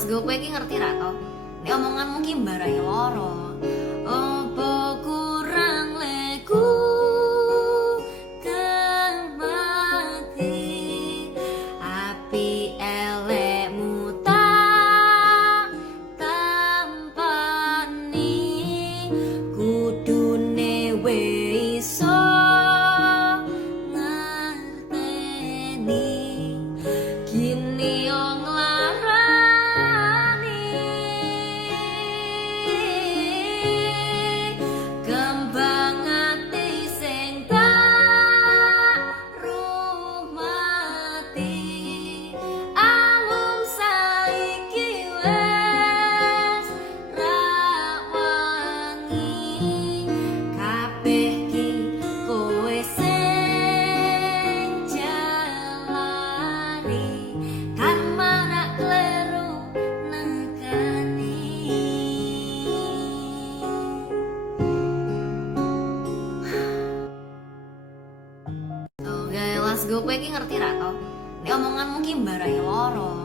Let's go kowe iki ngerti ra to? Nek omonganmu ki mbarai loro. Apa kurang leku kemati api elekmu tak tampani kudune we iso ngerteni kini ong larani kembang ati sing tak rumati alung saiki wes ra wangi kabeh ki kowe sing jalari karma rak kleru nekani. Oke, let's go kowe iki ngerti ra to? Nek omonganmu ki mbarai loro.